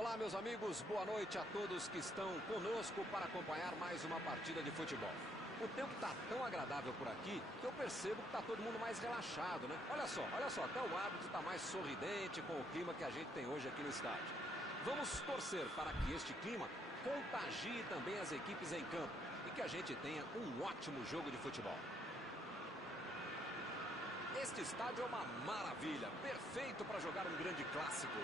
Olá, meus amigos, boa noite a todos que estão conosco para acompanhar mais uma partida de futebol. O tempo está tão agradável por aqui que eu percebo que está todo mundo mais relaxado, né? Olha só, até o árbitro está mais sorridente com o clima que a gente tem hoje aqui no estádio. Vamos torcer para que este clima contagie também as equipes em campo e que a gente tenha um ótimo jogo de futebol. Este estádio é uma maravilha, perfeito para jogar um grande clássico.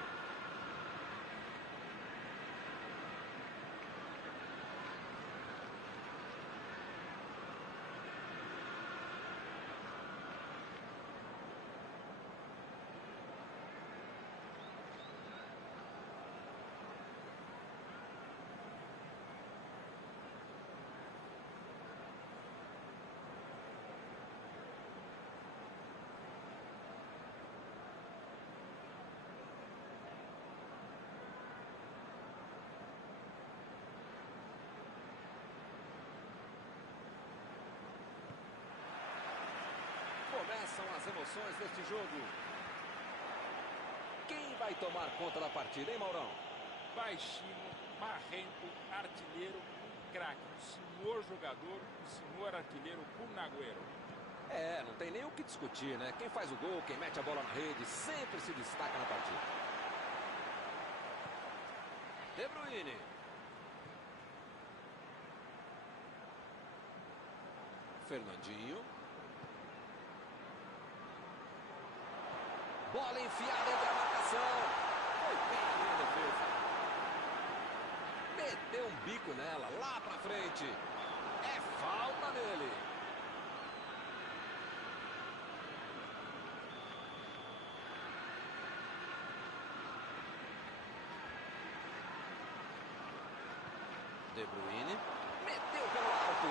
Começam as emoções deste jogo. Quem vai tomar conta da partida, hein, Maurão? Baixinho, marrento, artilheiro, um craque, um senhor jogador, um senhor artilheiro, Kun Agüero. Não tem nem o que discutir, né? Quem faz o gol, quem mete a bola na rede, sempre se destaca na partida. De Bruyne. Fernandinho. Bola enfiada entre a marcação. Foi bem ali a defesa. Meteu um bico nela, lá pra frente. É falta nele. De Bruyne. Meteu pelo alto.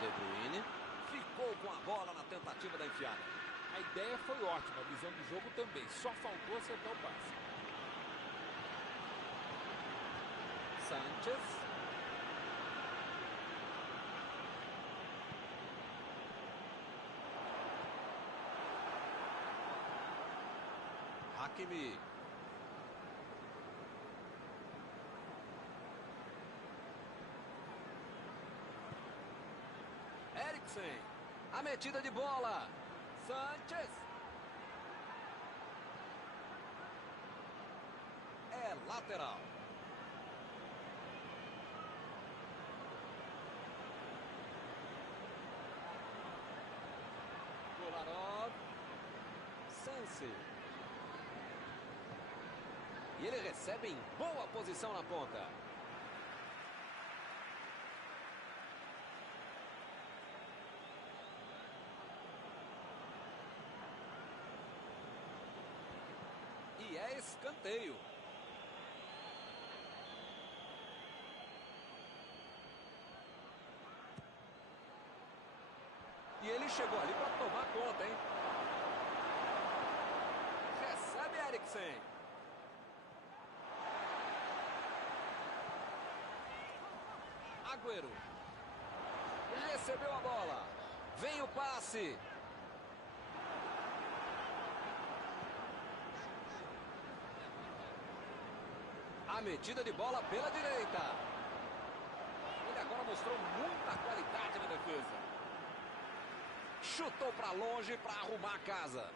De Bruyne. Ficou com a bola na tentativa da enfiada. A ideia foi ótima, a visão do jogo também. Só faltou acertar o passe. Sanchez. Hakimi. Eriksen. A metida de bola. Sanchez. É lateral. Kolarov. Sensi. E ele recebe em boa posição na ponta. E é escanteio. E ele chegou ali para tomar conta, hein? Recebe Eriksen. Agüero. Recebeu a bola. Vem o passe. A metida de bola pela direita. Ele agora mostrou muita qualidade na defesa. Chutou para longe para arrumar a casa.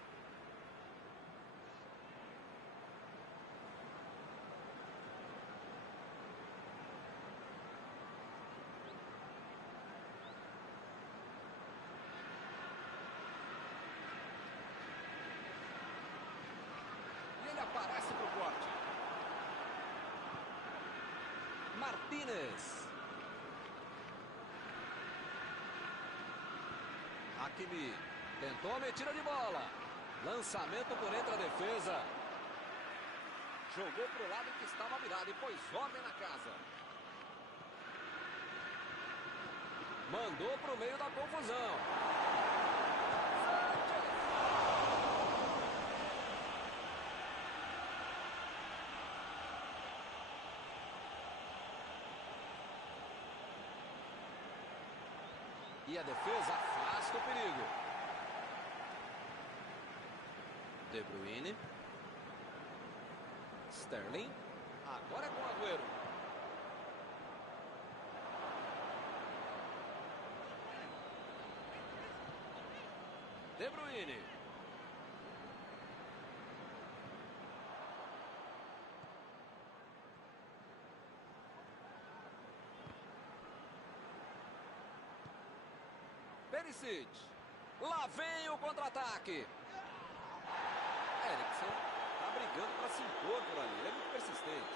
E ele aparece para o corte. Martínez. Hakimi tentou a metida de bola. Lançamento por entre a defesa. Jogou para o lado que estava virado e pôs ordem na casa. Mandou para o meio da confusão. E a defesa afasta o perigo. De Bruyne. Sterling. Agora é com o Agüero. De Bruyne. Perisic. Lá vem o contra-ataque. Eriksen tá brigando para se impor por ali. Ele é muito persistente.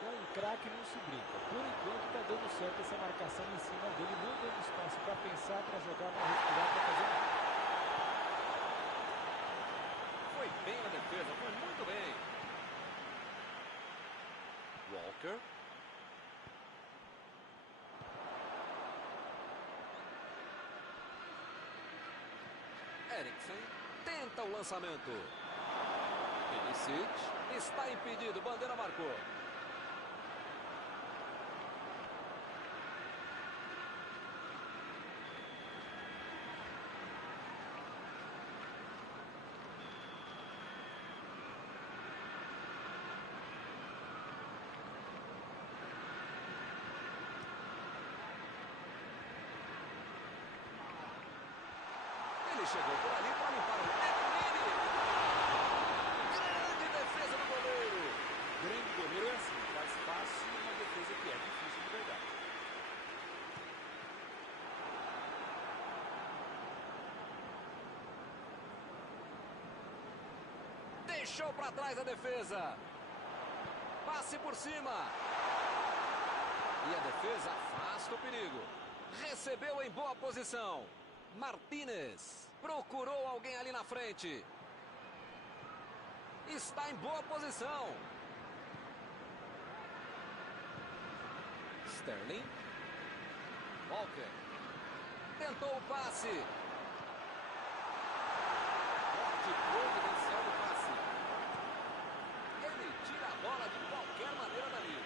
Com um craque não se brinca. Por enquanto tá dando certo essa marcação em cima dele, não dando espaço para pensar, para jogar, para respirar, para fazer nada. Foi bem na defesa, foi muito bem. Walker. Eriksen tenta o lançamento. Perisic está impedido, bandeira marcou. Ele chegou por ali para limpar o De Bruyne. Grande defesa do goleiro. Grande goleiro é assim, faz fácil uma defesa que é difícil de verdade. Deixou para trás a defesa. Passe por cima. E a defesa afasta o perigo. Recebeu em boa posição. Martínez procurou alguém ali na frente. Está em boa posição. Sterling. Walker. Tentou o passe. Forte providencial do passe. Ele tira a bola de qualquer maneira dali.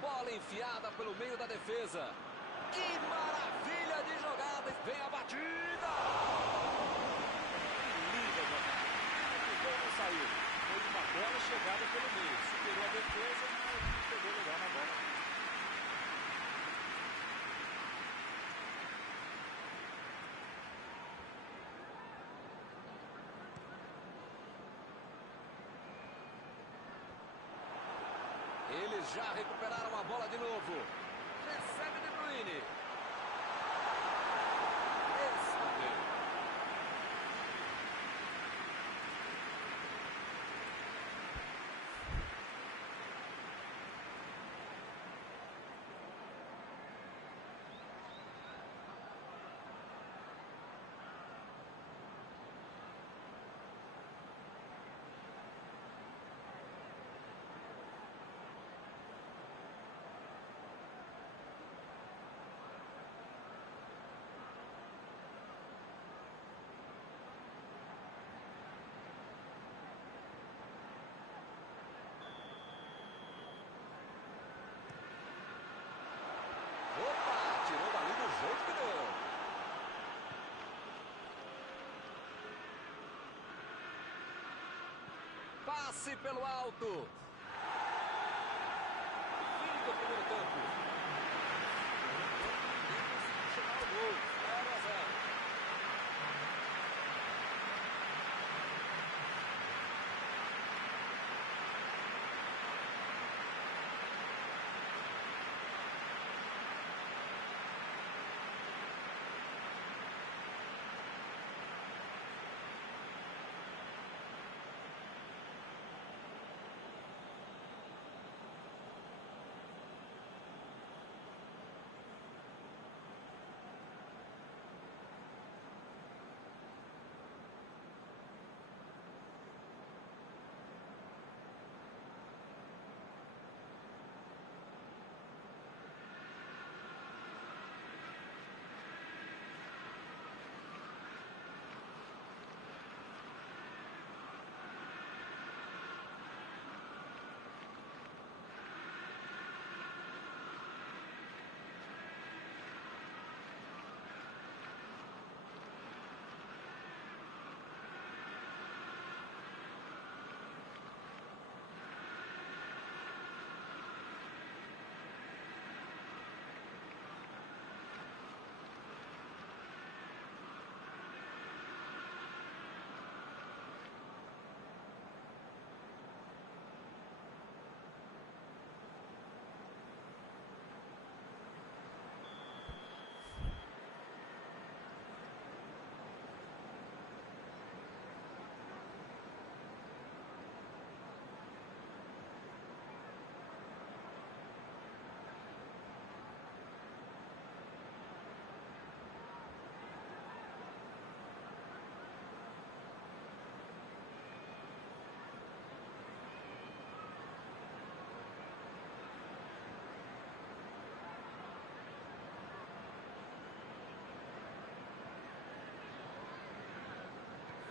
Bola enfiada pelo meio da defesa. Que maravilha de jogada. Vem a batida. Linda jogada. O gol não saiu. Foi uma bola chegada pelo meio. Superou a defesa, mas não pegou legal na bola. Eles já recuperaram a bola de novo. Recebe De Bruyne. Escanteio. Opa, tirou dali do jeito que deu. Passe pelo alto. Fim do primeiro tempo. Ninguém conseguiu chegar ao gol. 0-0.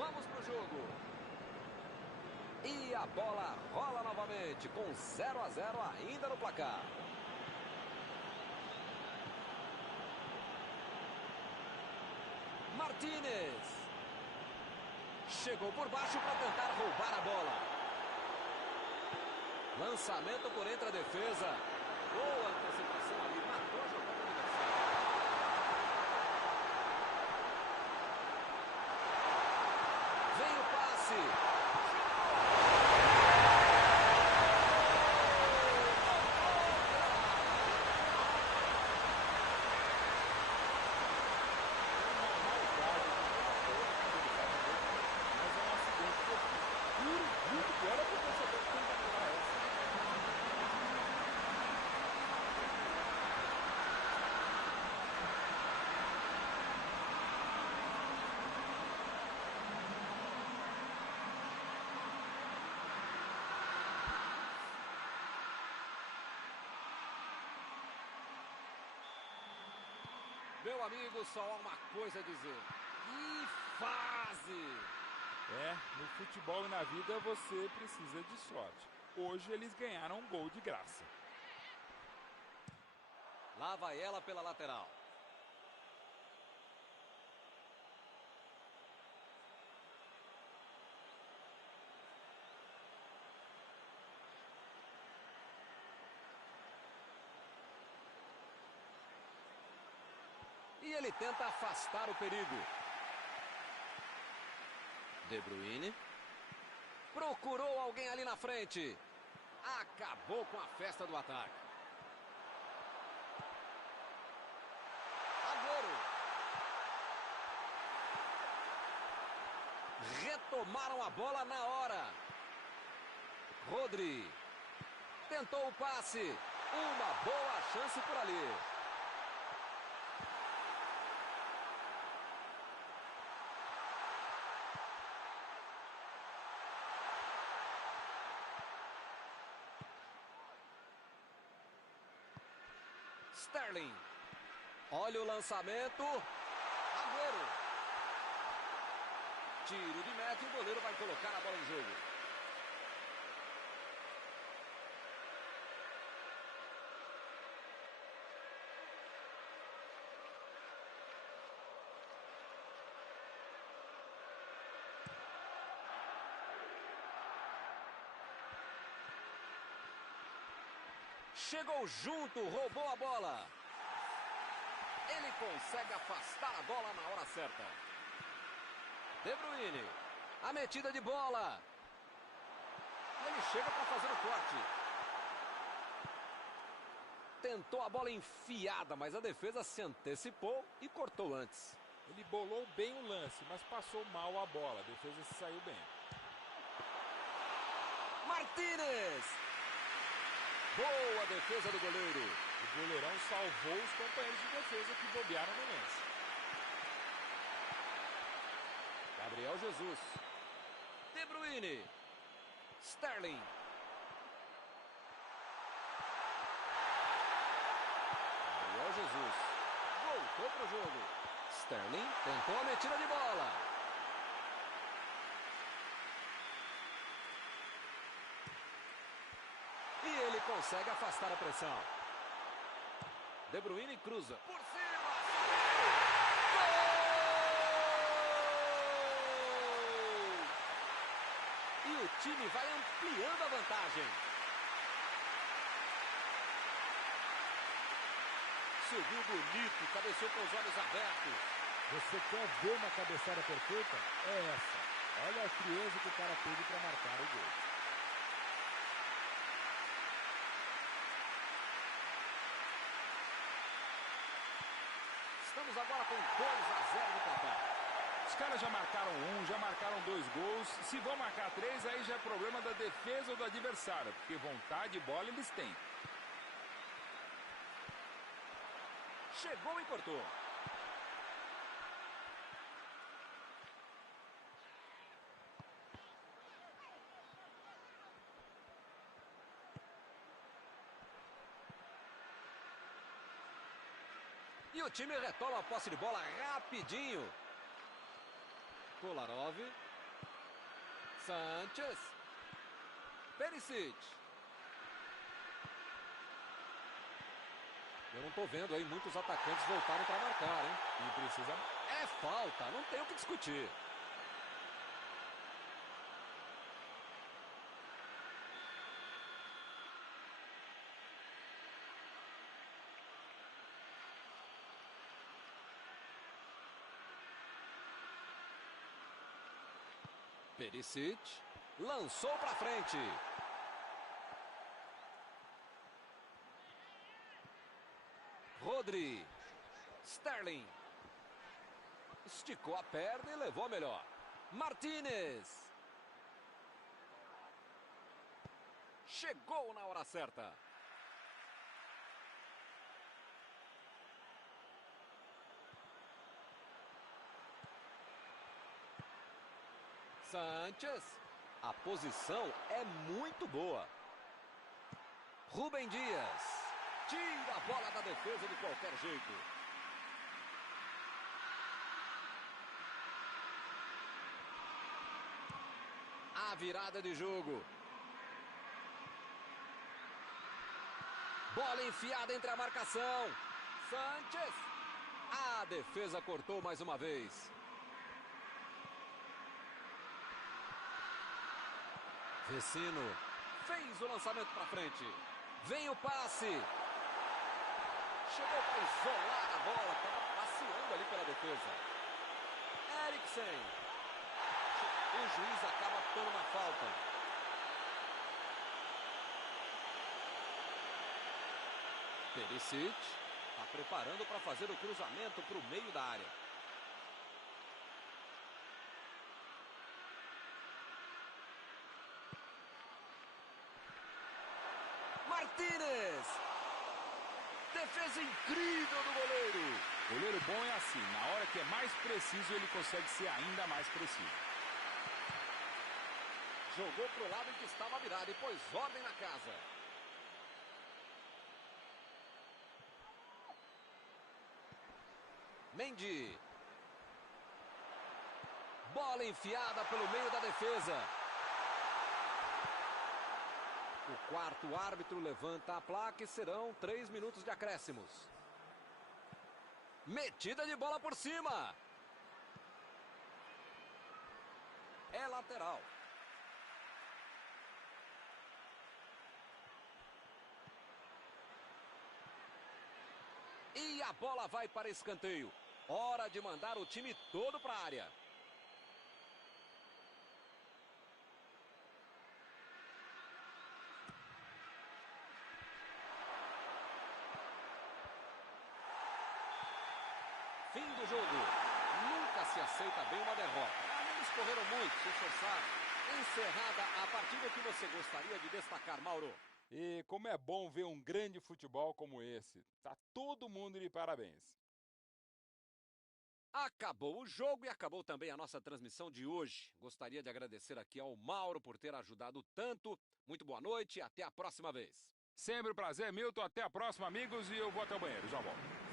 Vamos pro jogo. E a bola rola novamente com 0-0 ainda no placar. Martínez. Chegou por baixo para tentar roubar a bola. Lançamento por entre a defesa. Boa antecipação ali, matou a jogada do adversário. Vem o passe. Meu amigo, só há uma coisa a dizer. Que fase! No futebol e na vida você precisa de sorte. Hoje eles ganharam um gol de graça. Lá vai ela pela lateral. E ele tenta afastar o perigo. De Bruyne. Procurou alguém ali na frente. Acabou com a festa do ataque. Agüero. Retomaram a bola na hora. Rodri. Tentou o passe. Uma boa chance por ali. Sterling. Olha o lançamento. Agüero. Tiro de meta e o goleiro vai colocar a bola em jogo. Chegou junto, roubou a bola. Ele consegue afastar a bola na hora certa. De Bruyne. A metida de bola. Ele chega para fazer o corte. Tentou a bola enfiada, mas a defesa se antecipou e cortou antes. Ele bolou bem o lance, mas passou mal a bola. A defesa se saiu bem. Martínez. Boa defesa do goleiro. O goleirão salvou os companheiros de defesa que bobearam no lance. Gabriel Jesus. De Bruyne. Sterling. Gabriel Jesus. Voltou para o jogo. Sterling tentou a metida de bola. E ele consegue afastar a pressão. De Bruyne cruza. Por cima! Gol! E o time vai ampliando a vantagem. Subiu bonito, cabeceou com os olhos abertos. Você quer ver uma cabeçada perfeita? É essa. Olha a frieza que o cara teve para marcar o gol. Estamos agora com 2-0 no placar. Os caras já marcaram um, já marcaram 2 gols. Se vão marcar 3, aí já é problema da defesa ou do adversário, porque vontade e bola eles têm. Chegou e cortou. E o time retoma a posse de bola rapidinho. Kolarov. Sanchez. Perisic. Eu não tô vendo aí muitos atacantes voltarem para marcar, hein? E precisa... É falta, não tem o que discutir. Perisic lançou para frente. Rodri. Sterling. Esticou a perna e levou a melhor. Martínez. Chegou na hora certa. Sanchez. A posição é muito boa. Rubem Dias. Tira a bola da defesa de qualquer jeito. A virada de jogo. Bola enfiada entre a marcação. Sanchez. A defesa cortou mais uma vez. Vecino fez o lançamento para frente. Vem o passe. Chegou para isolar a bola. Estava passeando ali pela defesa. Eriksen. O juiz acaba dando uma falta. Perisic está preparando para fazer o cruzamento para o meio da área. Martínez. Defesa incrível do goleiro. Goleiro bom é assim, na hora que é mais preciso, ele consegue ser ainda mais preciso. Jogou pro lado em que estava virado e pôs ordem na casa. Mendy. Bola enfiada pelo meio da defesa. O quarto árbitro levanta a placa e serão 3 minutos de acréscimos. Metida de bola por cima. É lateral. E a bola vai para escanteio. Hora de mandar o time todo para a área. Fim do jogo. Nunca se aceita bem uma derrota. Eles correram muito, se esforçaram. Encerrada a partida que você gostaria de destacar, Mauro. E como é bom ver um grande futebol como esse. Tá todo mundo de parabéns. Acabou o jogo e acabou também a nossa transmissão de hoje. Gostaria de agradecer aqui ao Mauro por ter ajudado tanto. Muito boa noite e até a próxima vez. Sempre um prazer, Milton. Até a próxima, amigos. E eu vou até o banheiro. Já volto.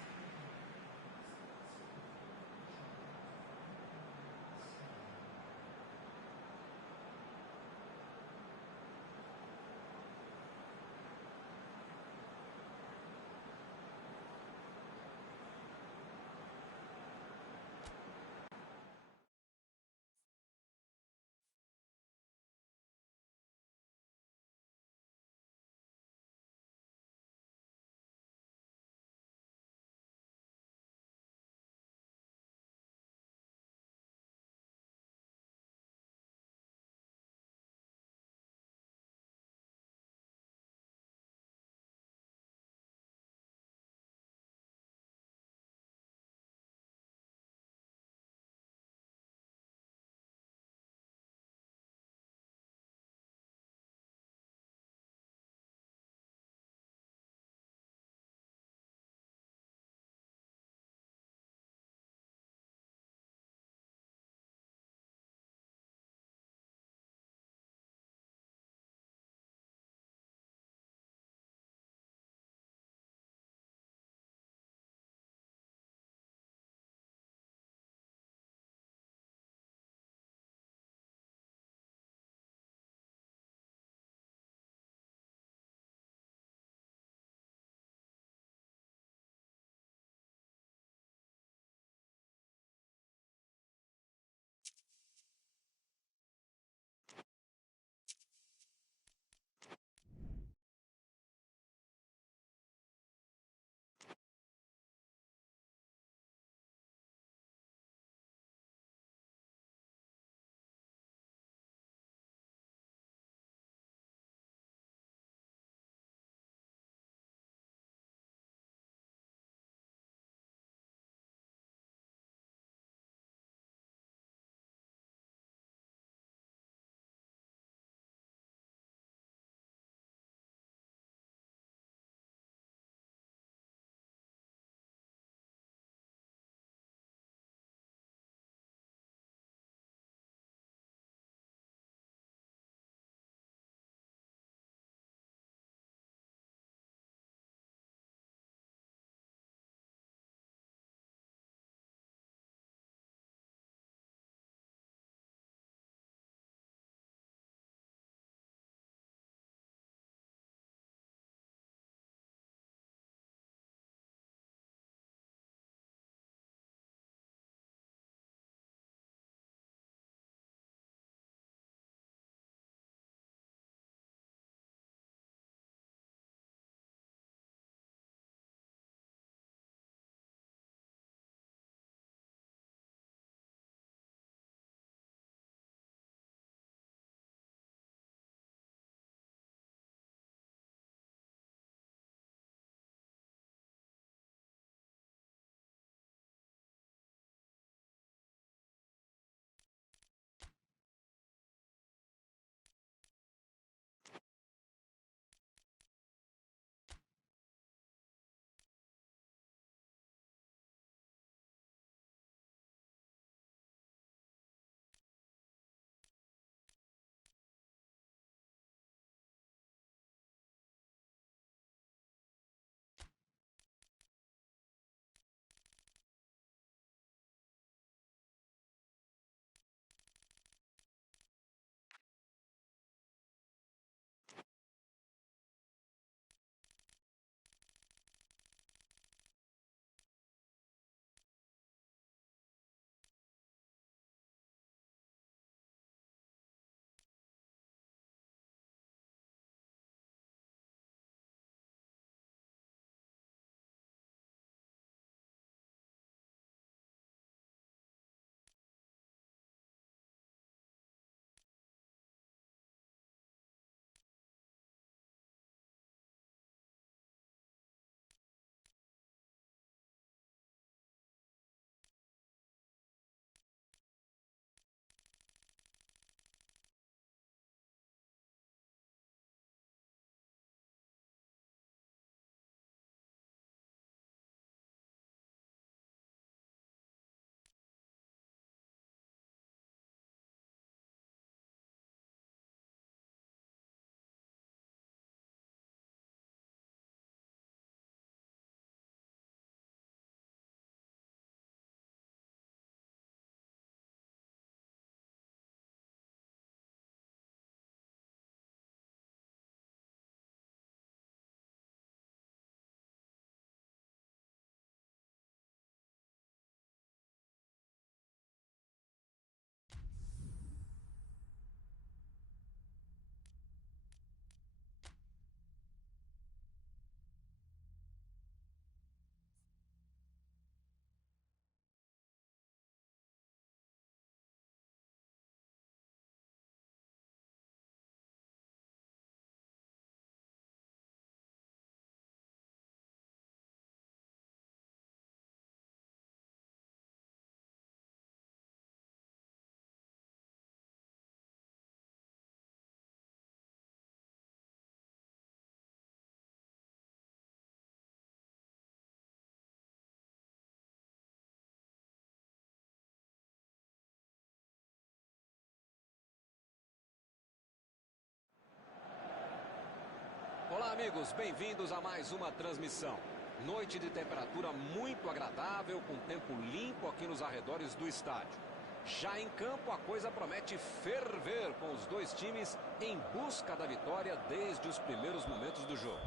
Olá, amigos, bem-vindos a mais uma transmissão. Noite de temperatura muito agradável, com tempo limpo aqui nos arredores do estádio. Já em campo, a coisa promete ferver, com os dois times em busca da vitória desde os primeiros momentos do jogo.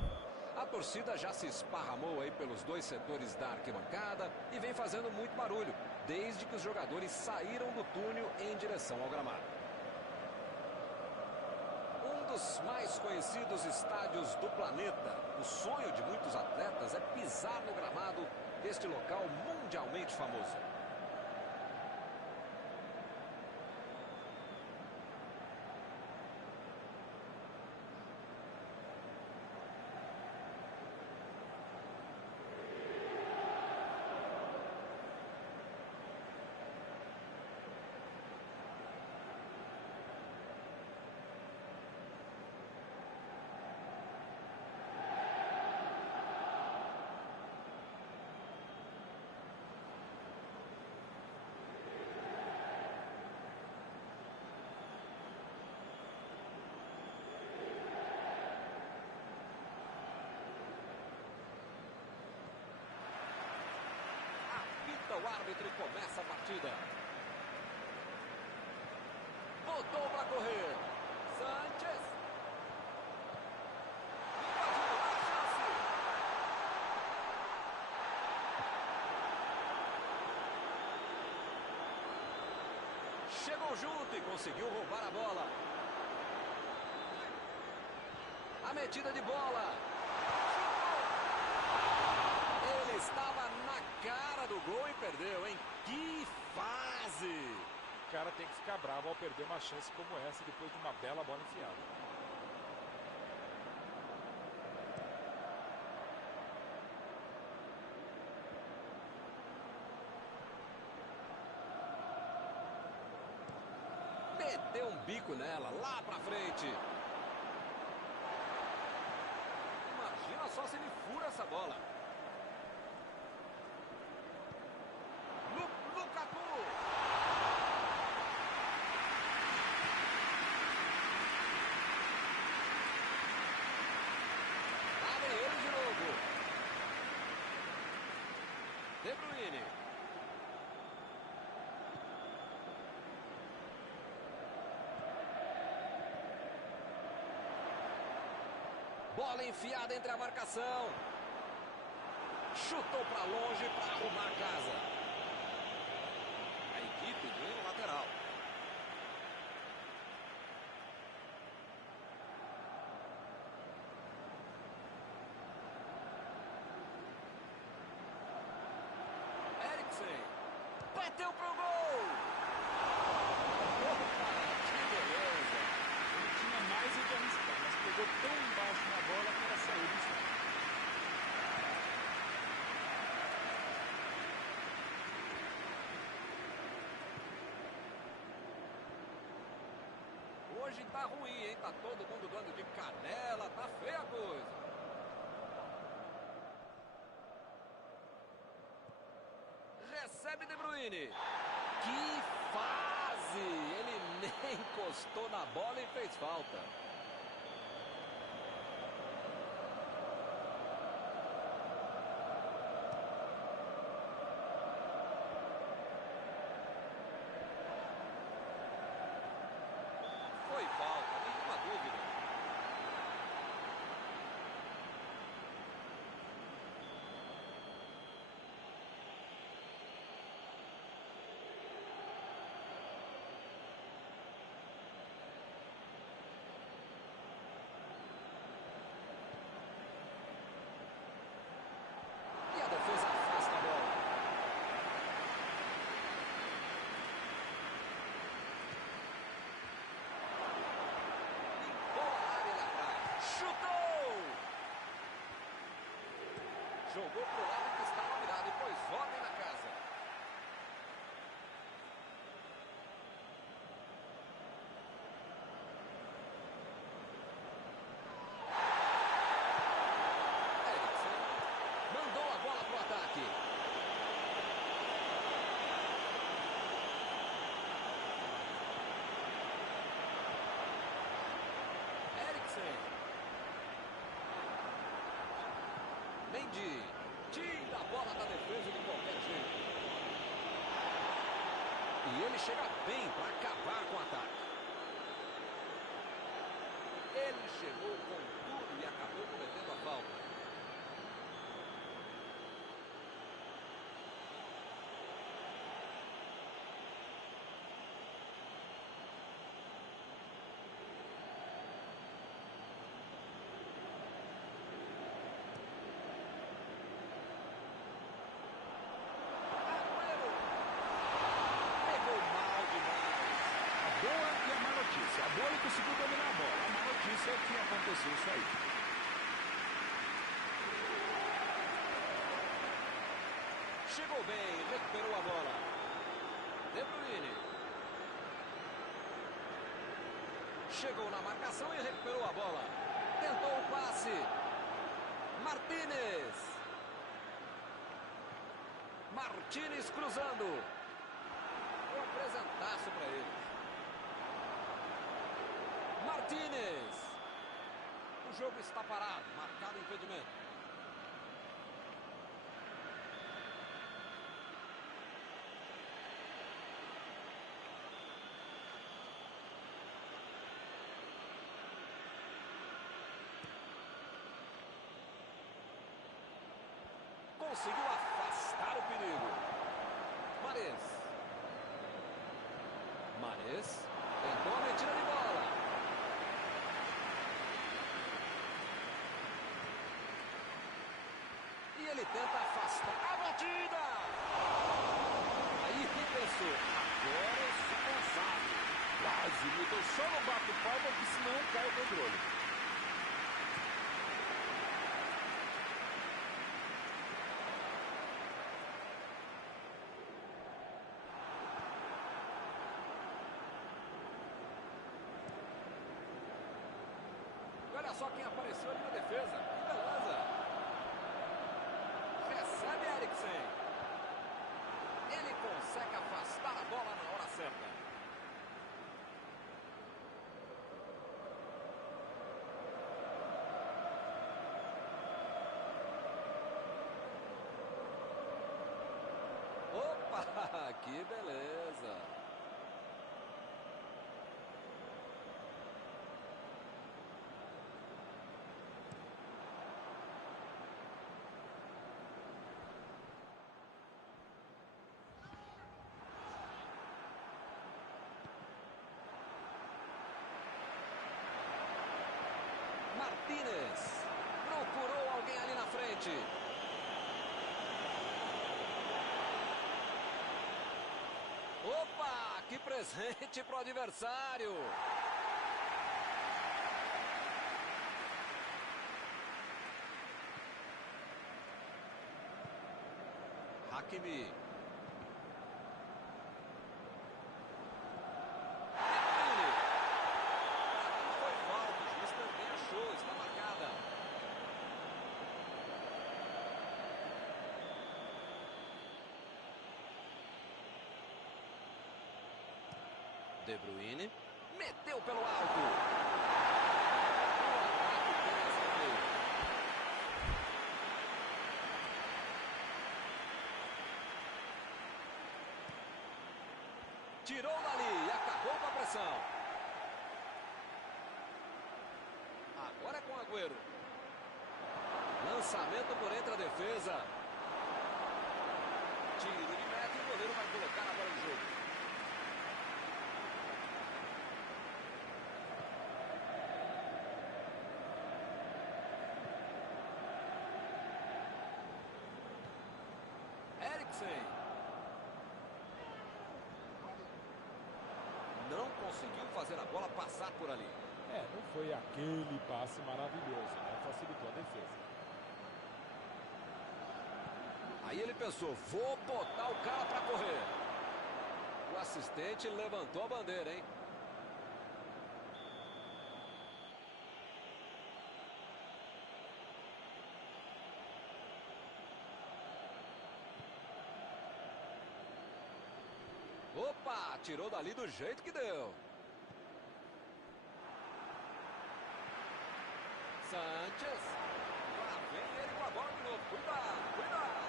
A torcida já se esparramou aí pelos dois setores da arquibancada e vem fazendo muito barulho, desde que os jogadores saíram do túnel em direção ao gramado. Um dos mais conhecidos estádios do planeta, o sonho de muitos atletas é pisar no gramado deste local mundialmente famoso. O árbitro e começa a partida. Botou para correr. Sanchez. Invadiu a chance. Chegou junto e conseguiu roubar a bola. A metida de bola. Ele estava na cara do gol e perdeu, hein? Que fase! O cara tem que ficar bravo ao perder uma chance como essa depois de uma bela bola enfiada. Meteu um bico nela, lá pra frente. Imagina só se ele fura essa bola. De Bruyne. Bola enfiada entre a marcação. Chutou para longe para arrumar a casa. A equipe ganha o lateral. Bateu pro gol! Opa, que beleza! Ele tinha mais o que arriscar, mas pegou tão embaixo na bola que ela saiu do chão. Hoje tá ruim, hein? Tá todo mundo dando de canela, tá feia a coisa. Recebe De Bruyne. Que fase! Ele nem encostou na bola e fez falta. Foi falta, nenhuma dúvida. Jogou pro lado que estava virado e pôs ordem na casa. Eriksen mandou a bola pro ataque. Eriksen. E ele chega bem para acabar com o ataque. Ele chegou com tudo e acabou cometendo a falta. A boa ele conseguiu dominar a bola. A má notícia é que aconteceu isso aí. Chegou bem, recuperou a bola. De Bruyne. Chegou na marcação e recuperou a bola. Tentou o passe. Martínez. Martínez cruzando. Um presentaço para ele. Martínez. O jogo está parado, marcado impedimento. Conseguiu afastar o perigo. Mahrez tentou a metida de bola. E ele tenta afastar a batida. Aí ele pensou, agora eu sou cansado. Quase, Milton. Só não bato palma que senão cai o controle. E olha só quem apareceu ali na defesa. Que beleza. Recebe Eriksen. Ele consegue afastar a bola na hora certa. Opa, que beleza. Martínez procurou alguém ali na frente. Opa, que presente para o adversário. Hakimi. Está marcada. De Bruyne meteu pelo alto. O ataque tem essa vez. Tirou dali e acabou com a pressão. Agora é com o Agüero. Lançamento por entre a defesa. Tiro de meta e o goleiro vai colocar a bola no jogo. Eriksen. Não conseguiu fazer a bola passar por ali. Não foi aquele passe maravilhoso, né? Facilitou a defesa. Aí ele pensou, vou botar o cara para correr. O assistente levantou a bandeira, hein? Opa, tirou dali do jeito que deu. Sanchez. Lá vem ele com a bola de novo. Cuidado, cuidado.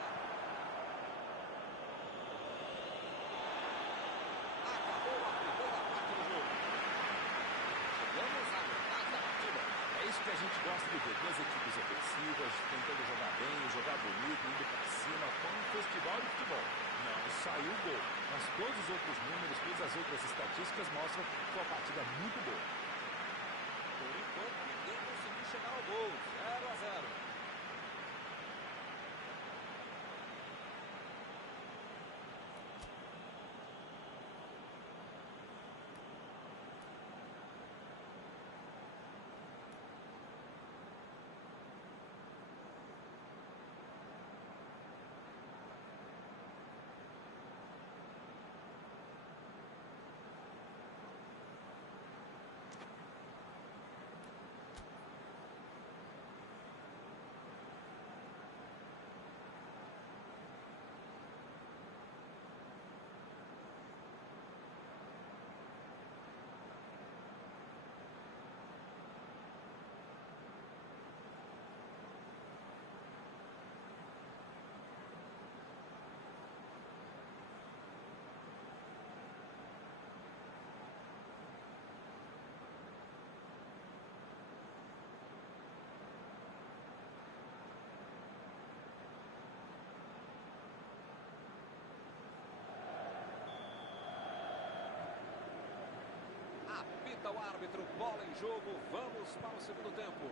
a gente gosta de ver. Duas equipes ofensivas, tentando jogar bem, jogar bonito, indo para cima, como um festival de futebol. Não saiu gol, mas todos os outros números, todas as outras estatísticas mostram que foi uma partida muito boa. Por enquanto, ninguém conseguiu chegar ao gol. 0-0. Apita o árbitro, bola em jogo, vamos para o segundo tempo.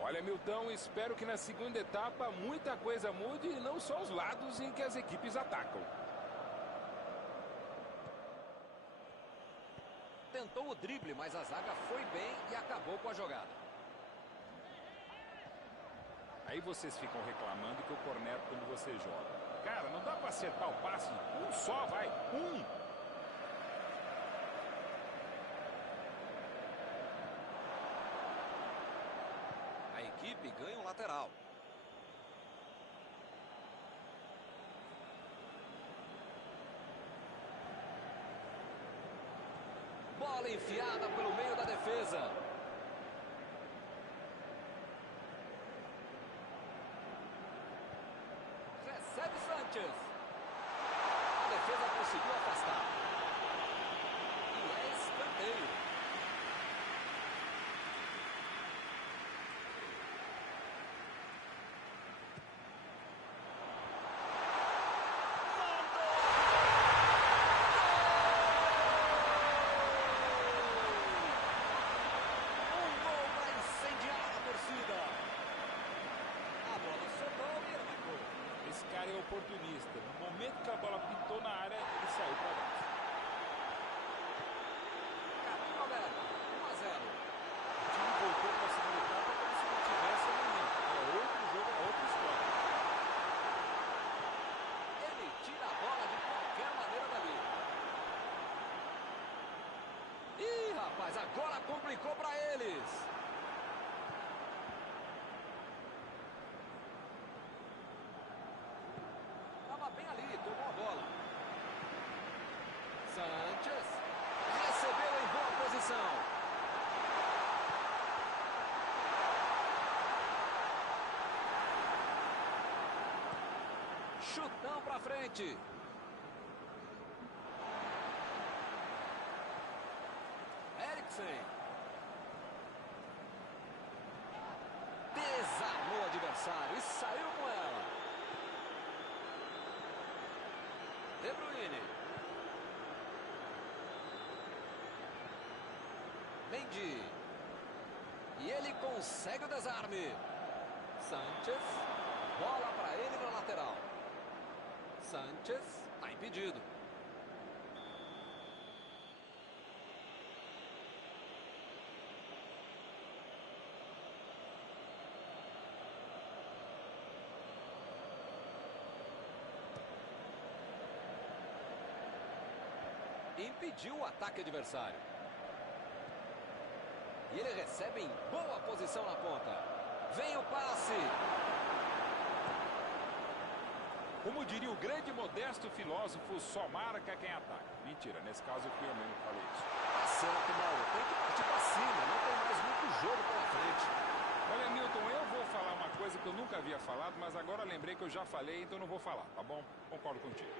Olha, Milton, espero que na segunda etapa muita coisa mude e não só os lados em que as equipes atacam. Tentou o drible, mas a zaga foi bem e acabou com a jogada. Aí vocês ficam reclamando que eu corneto quando você joga. Cara, não dá para acertar o passe, um só, vai, um. A equipe ganha um lateral. Bola enfiada pelo meio da defesa. Recebe Sánchez. A defesa conseguiu afastar. E é escanteio. É oportunista. No momento que a bola pintou na área, ele saiu para baixo. Caminho aberto, 1-0. O time voltou para a segunda etapa como se não tivesse amanhã. É outro jogo, é outra história. Ele tira a bola de qualquer maneira dali. Ih, rapaz, agora complicou para eles. Bem ali, tomou a bola. Sánchez recebeu em boa posição. Chutão pra frente. Eriksen. Desarmou o adversário e saiu com ela. De Bruyne. Mendy. E ele consegue o desarme. Sánchez. Bola para ele na lateral. Sánchez está impedido. Impediu o ataque adversário. E ele recebe em boa posição na ponta. Vem o passe. Como diria o grande modesto filósofo, só marca quem ataca. Mentira, nesse caso fui eu mesmo que falei isso. Tá certo, Mauro. Tem que partir pra cima. Não tem mais muito jogo pela frente. Olha, Milton, eu vou falar uma coisa que eu nunca havia falado, mas agora lembrei que eu já falei, então não vou falar, tá bom? Concordo contigo.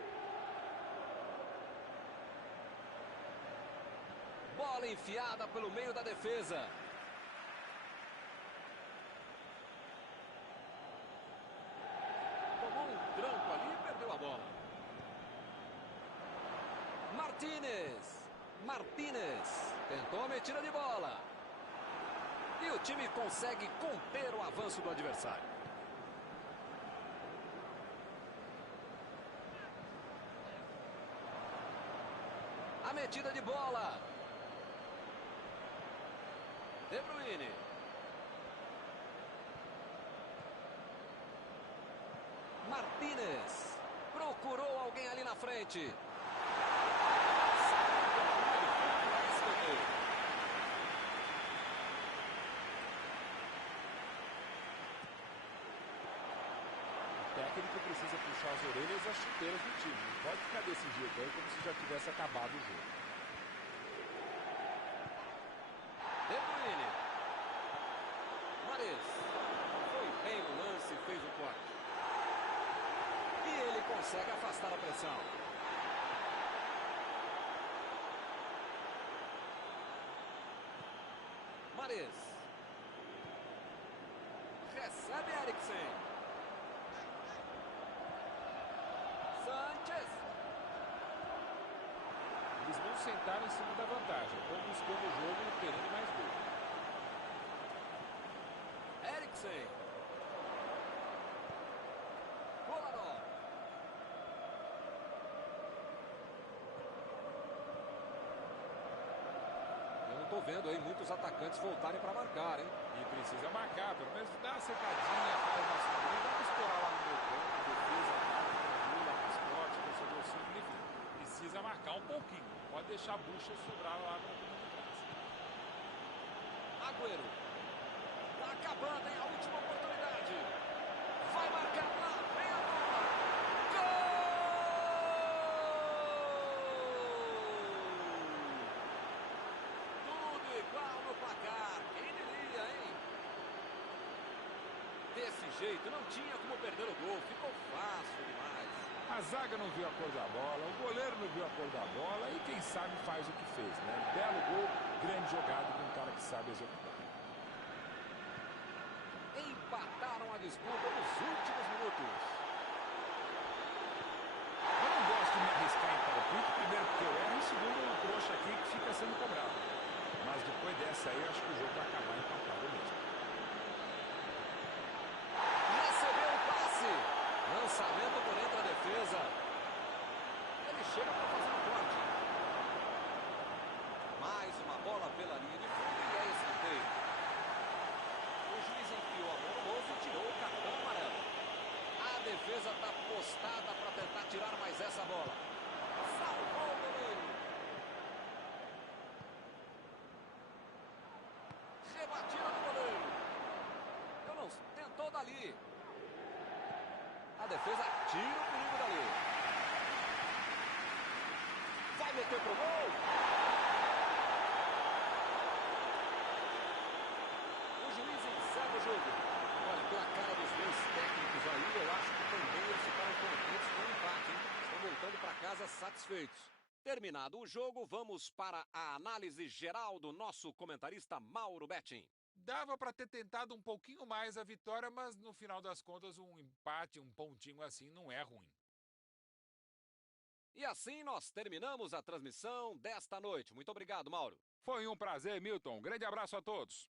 Bola enfiada pelo meio da defesa. Martínez tentou a metida de bola. E o time consegue conter o avanço do adversário. A metida de bola. De Bruyne. Martínez. Procurou alguém ali na frente. O técnico precisa puxar as orelhas e as chuteiras do time. Não pode ficar desse jeito aí como se já tivesse acabado o jogo. De Bruyne. Mahrez. Foi bem no lance e fez o corte. E ele consegue afastar a pressão. Mahrez. Recebe Eriksen. Sanchez. Eles não sentaram em cima da vantagem. Estão buscando o jogo e querendo mais gol. Eriksen. Kolarov. Eu não estou vendo aí muitos atacantes voltarem para marcar, hein? E precisa marcar, pelo menos dá uma secadinha, faz uma sombrinha, dá uma estourar lá no meio campo, defesa, ataque, tranquila, mais forte, torcedor simples, enfim. Precisa marcar um pouquinho, não pode deixar a bucha sobrar lá para o time de trás. Agüero. Tá acabando, hein? A última oportunidade. Vai marcar lá. Vem a bola. Gol! Tudo igual no placar. Quem diria, hein? Desse jeito, não tinha como perder o gol. Ficou fácil demais. A zaga não viu a cor da bola, o goleiro não viu a cor da bola e quem sabe faz o que fez, né? Belo gol, grande jogada de um cara que sabe executar. Empataram a disputa nos últimos minutos. Eu não gosto de me arriscar em palpite, primeiro porque eu erro, e segundo um trouxa aqui que fica sendo cobrado. Mas depois dessa aí, eu acho que o jogo vai acabar empatado mesmo. Recebeu o passe. Lançamento por entre a defesa. Ele chega para fazer o corte. Mais uma bola pela linha de fundo e é escanteio. O juiz enfiou a mão no bolso e tirou o cartão amarelo. A defesa está postada para tentar tirar mais essa bola. Salvou o goleiro. Rebatida do goleiro. Eu não... Tentou dali. A defesa tira o perigo dali. Vai meter pro gol. O juiz encerra o jogo. Olha, pela cara dos dois técnicos aí, eu acho que também eles ficaram contentes com o empate, hein? Estão voltando para casa satisfeitos. Terminado o jogo, vamos para a análise geral do nosso comentarista Mauro Betting. Dava para ter tentado um pouquinho mais a vitória, mas no final das contas um empate, um pontinho assim não é ruim. E assim nós terminamos a transmissão desta noite. Muito obrigado, Mauro. Foi um prazer, Milton. Grande abraço a todos.